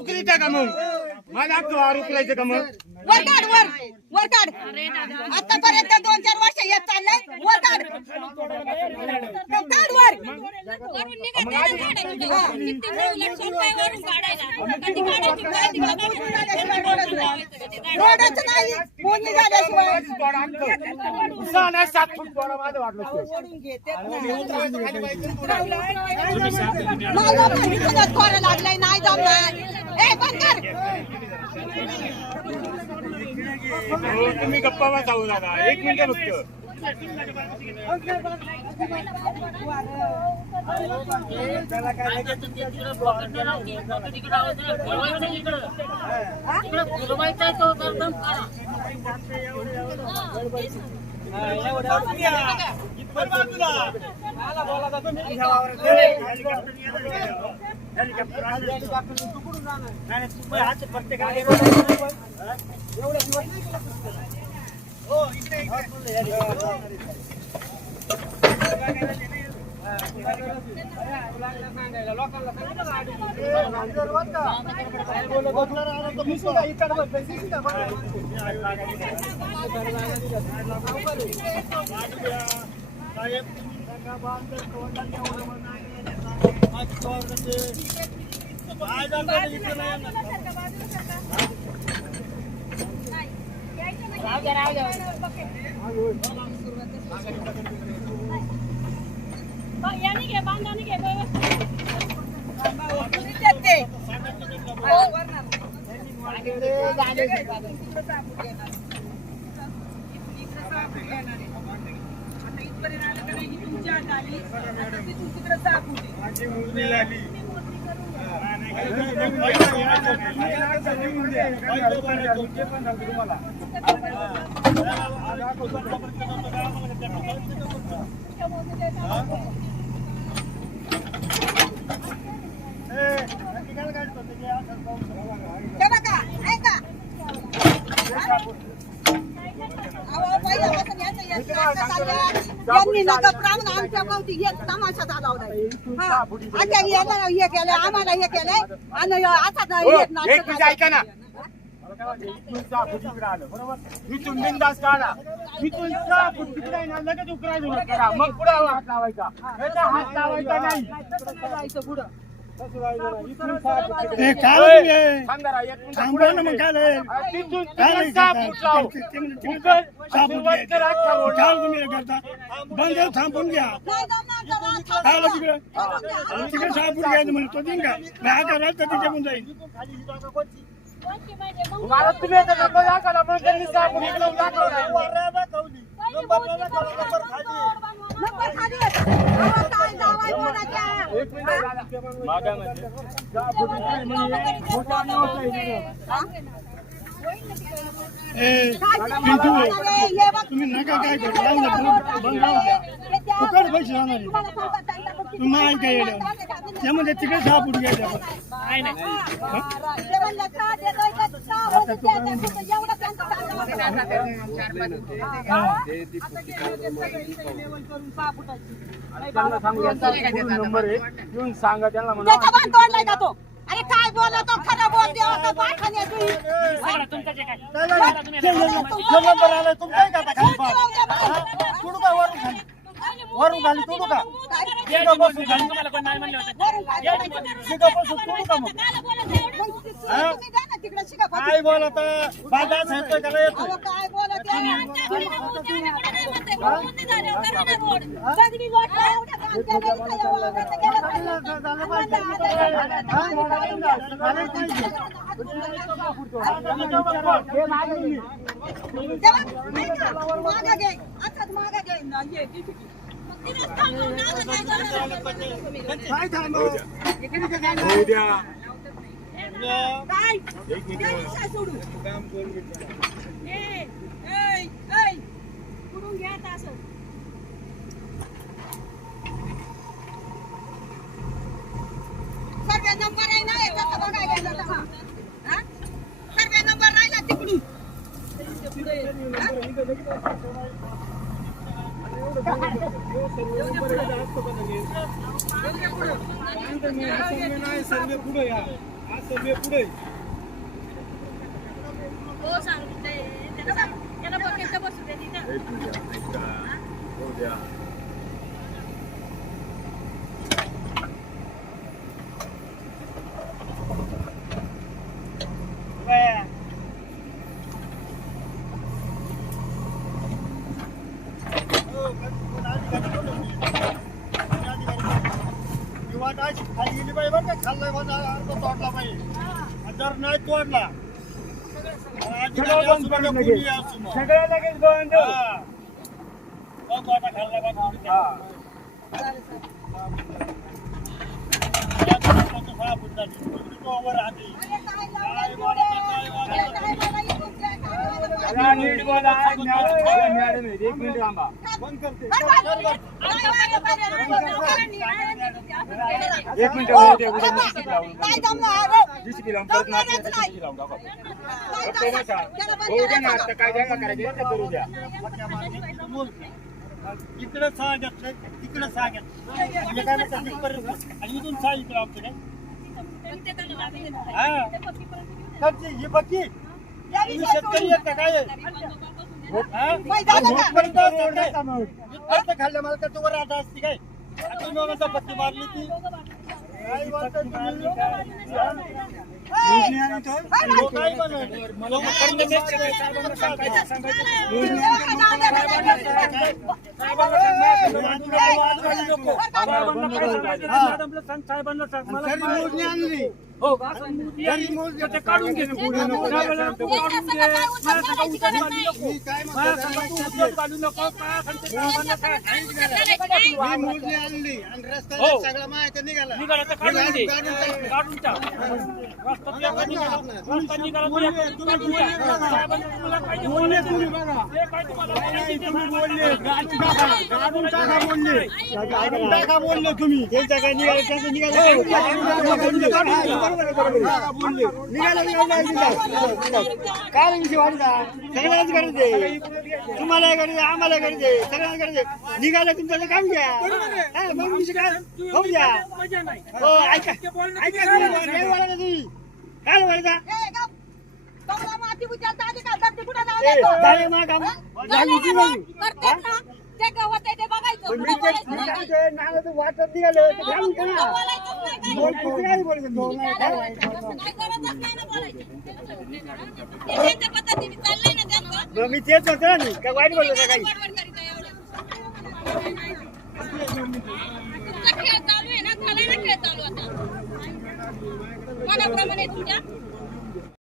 उकलीचा का मग माझा वावर उकलायचं का मग वर काढ वर काढ आतापर्यंत 2-4 वर्ष येत चाललंय वर काढ काढ वर रोडच नाही मोडणी झाल्याशिवाय 7 फूट पोरा माझं वाटलं लागलाय नाही जमणार ए बंद कर तुम्ही गप्पा जाऊ दादा 1 मिनिट फक्त यांनी नका प्राण आमच्या भोवती येत तमाशा चालवलाय हे केलंय आम्हाला हे केलंय आणि आता ऐका ना इथून बिंदास काढा इथून 6 फूट तिकडे आहे ना लगेच उकरायचं करा मग पुढे हात लावायचा हात लावायचा नाही पुढं थांबून घ्या तिकडे 6 फूट घ्यायचं म्हणजे तो दिन का तिच्याकडून जाईल मला तुम्ही दाखवला मग त्यांनी 6 फूट इकडून दाखवला तुम्ही नका काय फुकट पैसे राहणार तुम्ही काय त्यामध्ये तिकडे 6 फूट घ्यायचे नंबर येऊन सांगा त्यांना म्हणा तोडलाय का तो अरे काय बोलतो खरं बोल देवा तो पाठाने नंबर आला तुमचा का सोडू का वरून खाली सोडू का बसून खाली तुम्हाला कोण नाही म्हणलं होतं बसून सोडू का मग काय बोलत बाजार सांगतोय त्याला येतो काय बोलत मागा घे आता मागा घे काय थांब उद्या काय सोडू पुढून घ्या असं सर्वे नंबर आहे ना याचा बघायला गेला हा सर्वे नंबर राहिला तिकडून सर्वे पुढे या पुढे हो सांगते त्याला सांग त्याला बघायचं बसू दे तिथं खाली गेली पाहिजे बरं का खाल्लाय अर्ध तोडला पाहिजे जर नाही तोडला सगळं बंद करून लगेच. सगळं लगेच बंद नीट बोला मॅडम एक मिनिट थांबा एक मिनिट जीसीपी लावून परत जीसीपी लावून टाका होऊ द्या ना आता काय द्या करायचं ते करू द्या इकडे सहा घेतलं तिकडे सहा घेतलं म्हणजे काय म्हणतात तिथपर्यंत आणि इथून सहा इकडे आमचं काय ही बघी तुम्ही शेतकरी आहेत का काय इथपर्यंत खाल्लं मला तर वर आता असते काय तुम्ही मला पत्ती मारली ती काय वाटतं मोजणी आणली काढून घे मोजणी आणली आणि रस्ता सगळा माहिती निघाला बोलले तुम्ही त्यांच्या काय निघाले त्यांचं काय विषय वाढता सगळ्याच गरज आहे तुम्हाला गरज आहे आम्हाला गरज आहे सगळ्यांना गरज आहे निघालं तुमचं काम घ्या मग विषय काय होऊ द्या हो ऐका ऐका तुम्ही काय बोलायचा वाटत निघालं मी तेच होतो ना काय वाईट बोलतो का काही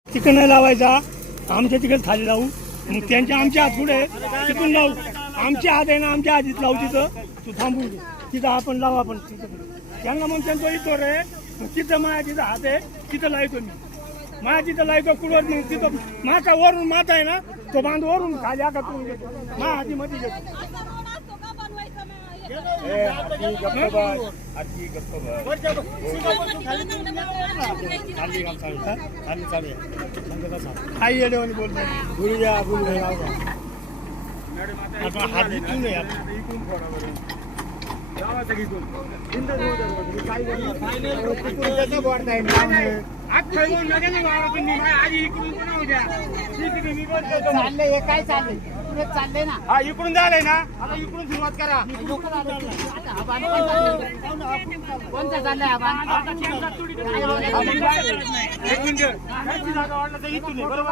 तिकडं नाही लावायचा आमच्या तिकडे खाली लावू मग त्यांच्या आमच्या हात पुढे तिथून लावू आमच्या हात आहे ना आमच्या हातीत लावू तिथं तू थांबू तिथं आपण लावू आपण तिथं त्यांना मग त्यांचा इथं रे तिथं माझ्या तिथं हात आहे तिथं लावतो मी माझ्या तिथं लावतो कुठवर मग तिथं माथा वरून माथा आहे ना तो बांध वरून खाली आका करून घेतो माझ्या हातीमध्ये घेतो आई येडे बोलतो बोलू द्या बोलू द्या हात इथून नाही चाललंय काय चाललंय चाललंय ना हा इकडून झालंय ना आता इकडून सुरुवात करा कोणता चाललंय एक मिनिट जागा वाढला तर इथून बरोबर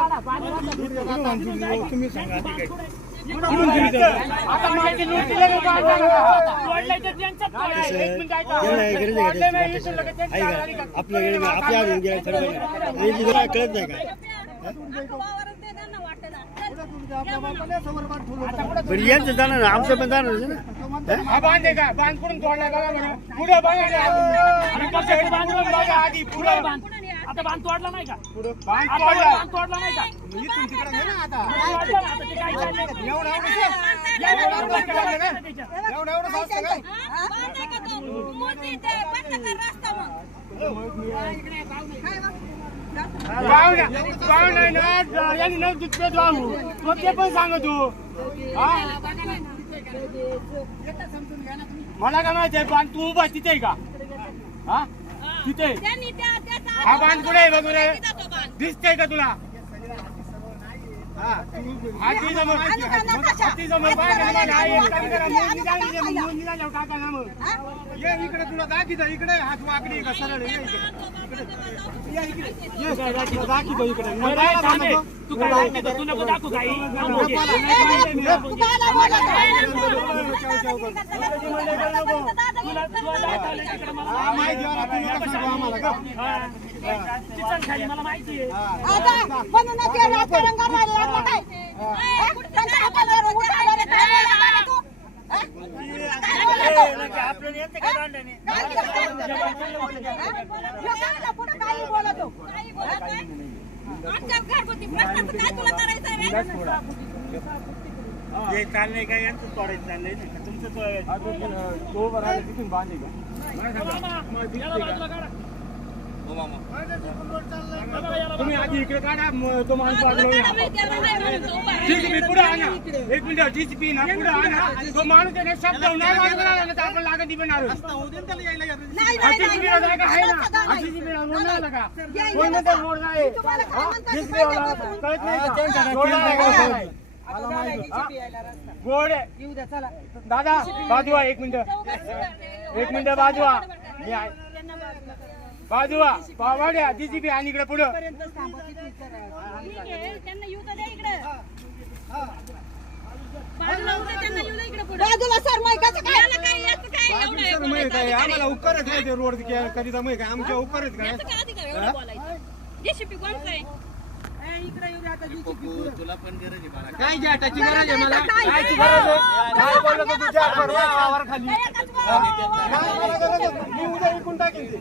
तुम्ही सांगा ठीक आता माहिती आपल्याकडे आपल्या कळत नाही काय यांचं जाणार आमचं पण जाणार हा बांध आहे का बांध कुठून तोडला बघा बरं पुढे बांध आधी पुढे बांध आता बांध तोडला नाही का पुढे बांध तोडला बांध तोडला नाही का इथून तिकडे घे ना आता तोडला ना, आता ते काय चाललंय? एवढं फास्ट काय पाहुणा ना यांनी न दुसरे जाऊ तो ते पण सांगतो मला काय माहिती आहे पण तू उभा तिथे आहे का हा तिथे त्यांनी त्या हा बांध कुठे आहे बघू रे दिसतंय का तुला हाती जमल हाती जमल टाका ना मग ये इकडे तुला दाखितो इकडे हात वाकडी का सरळ ये इकडे दाखितो इकडे तू काय दाखवतो? तू नको दाखवू काही खाली मला माहिती आहे. हे चाललंय काय यांचं तोडायचं चाललंय तुमचं तो बरोबर तिथून बांधे का तुम्ही आधी इकडे काढा तो माणूस डीसीपी पुढे आणा एक मिनिट डीसीपी ना पुढे आणा तो माणूस त्याने शब्द नाही मारला ना तर आपण लागत पण आलो डीसीपीला जागा आहे ना डीसीपीला रोड नाही लागा कोण म्हणतो रोड नाही डीसीपीला कळत नाही का रोड नाही गोड दादा बाजूवा एक मिनिट बाजूवा बाजूवा पावाड्या डीसीपी आणि इकडे पुढं बाजूला सर मायकाचं काय आम्हाला उपकारच आहे ते रोड करीता मग काय आमच्या उपकारच काय तुला पण गरज आहे मला काय घ्याटाची गरज आहे मला कायची गरज आहे काय बोललो तो तुझ्या बरोबर खाली मी उद्या विकून टाकीन ते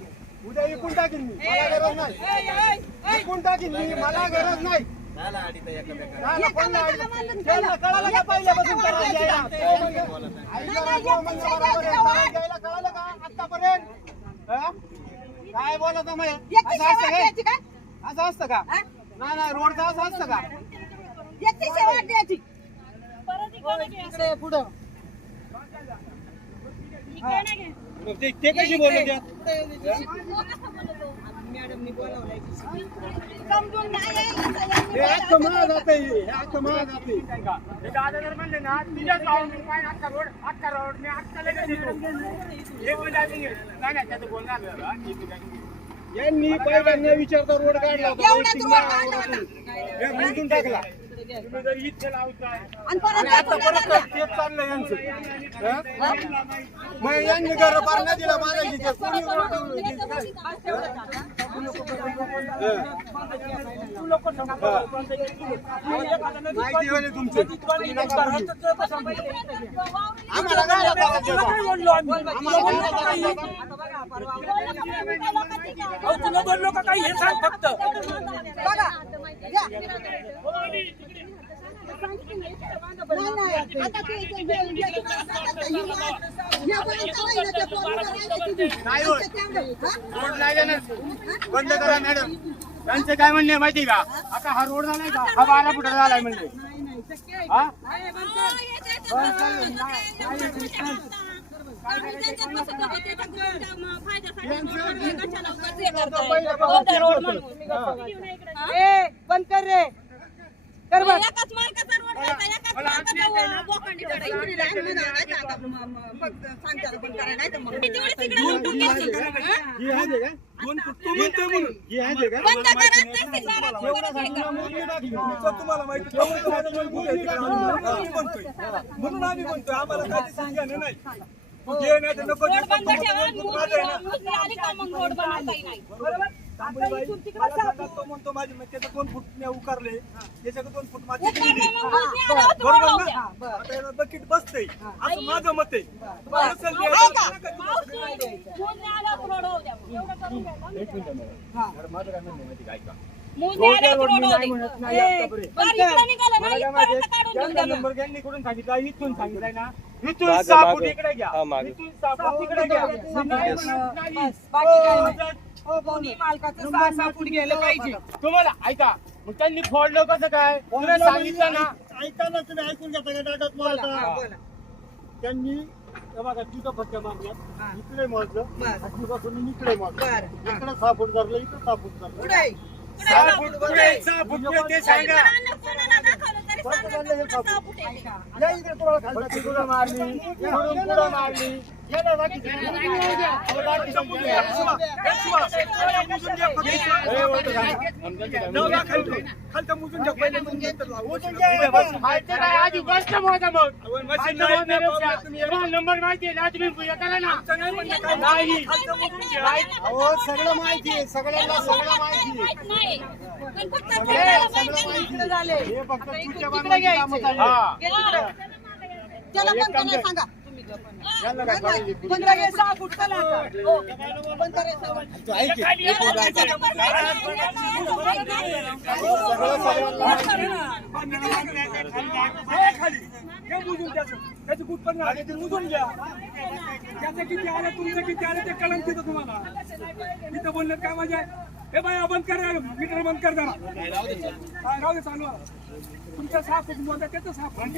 उद्या विकून टाकीन मी मला गरज नाही विकून टाकीन मी मला गरज नाही झाला अडीत एकामेकाला कळालं का पहिल्यापासून कळालं का आतापर्यंत काय बोलत मग असं असतं का नाही रोडचं असं असतं का पुढं ते कशी बोलत दादा जर म्हणले ना तुझ्याच काय आजचा रोड मी आजचा लगेच त्याचं बोलणार यांनी पहिल्यांदा विचारता रोड काढला मोजून टाकला तुम्ही जर इथं लावताय आणि आता परत तेच चाललंय यांचं मग यांनी घर पार दिला मारायची माहिती होईल तुमची आम्हाला तुला बोललो का काही हे सांग फक्त बंद करा मॅडम त्यांचे काय म्हणणे माहिती का आता हा रोड झालाय का हा 12 फुटा झालाय म्हणजे बंद कर रे तुम्हाला माहिती म्हणून आम्ही म्हणतोय आम्हाला काय सांगायला नाही म्हणतो माझे त्याचं 2 फूट उकारले त्याच्याकडे 2 फूट माझे बरोबर ना बकेट बसतंय असं माझं मत आहे माझं काय म्हणणं माहिती काय का नंबर त्यांनी कुठून सांगितला इथून सांगितलंय ना इथून 6 फूट इकडे घ्या इथून 6 फूट तिकडे घ्या तुम्हाला ऐका मग त्यांनी फोडलं कसं काय सांगितलं ना ऐका ना तुम्ही ऐकून घेता का त्यांनी बघा तिथं फक्त मारल्या इकडे मोजलं बरं. आजूबाजूला इकडे मोजलं बरं. इकडे 6 फूट धरलं इकडे 6 फूट धरलं पुढे 6 फूट पुढे 6 फूट पुढे ते सांगा या इकडे तुम्हाला खालची पुढे मारली इकडून पुढे मारली याला बाकी नंबर माहिती ना तुम्ही करा ना नाही अहो सगळं माहिती आहे सगळ्यांना सगळं माहिती आहे हे फक्त तुमच्या बांधवांची कामं चालली आहेत. त्याला पण कोणाला सांगा यांना काय करायची? 15 फूट चला आता. हो. 15 तू ऐक की. सगळं त्याचं कुठपर्यंत आले ते मोजून घ्या. त्याचं किती आलं तुमचं किती आलं ते कळण तिथं तुम्हाला तिथं बोलण्यात काय मजा आहे. हे बाय बंद कर मीटर बंद कर जरा राहू दे चालू तुमच्या 6 फूट मोजा त्याचं 6 फूट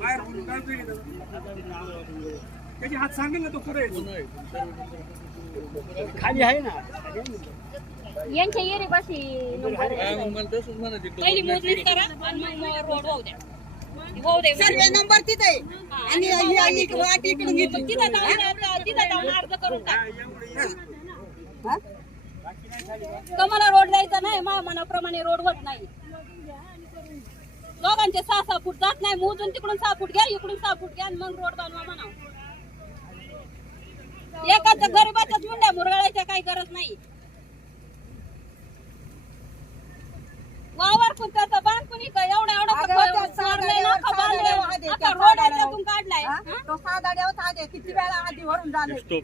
बाहेर बोलून काय उपयोग आहे त्याचा? त्याची हात सांगेल ना तो पुढे खाली आहे ना यांच्या एरियापाशी नंबर पहिली मोजणी करा आणि मग रोड वाहू द्या सर्वे नंबर तिथे आहे. आणि वाट इकडून घेतो तिथं जाऊन अर्ज करून टाक हा? तुम्हाला रोड द्यायचा नाही मनाप्रमाणे रोड होत नाही दोघांचे 6 फूट जात नाही मोजून तिकडून 6 फूट घ्या इकडून 6 फूट घ्या आणि मग रोड बनवा म्हणावं एकाच गरीबाच्याच मुंड्या मुरगाळायच्या काही गरज नाही वावर पण त्याचा बांध कुणी एवढा रोड याच्यातून काढलाय तो 6 दाड्यावर किती वेळा आधी भरून झाले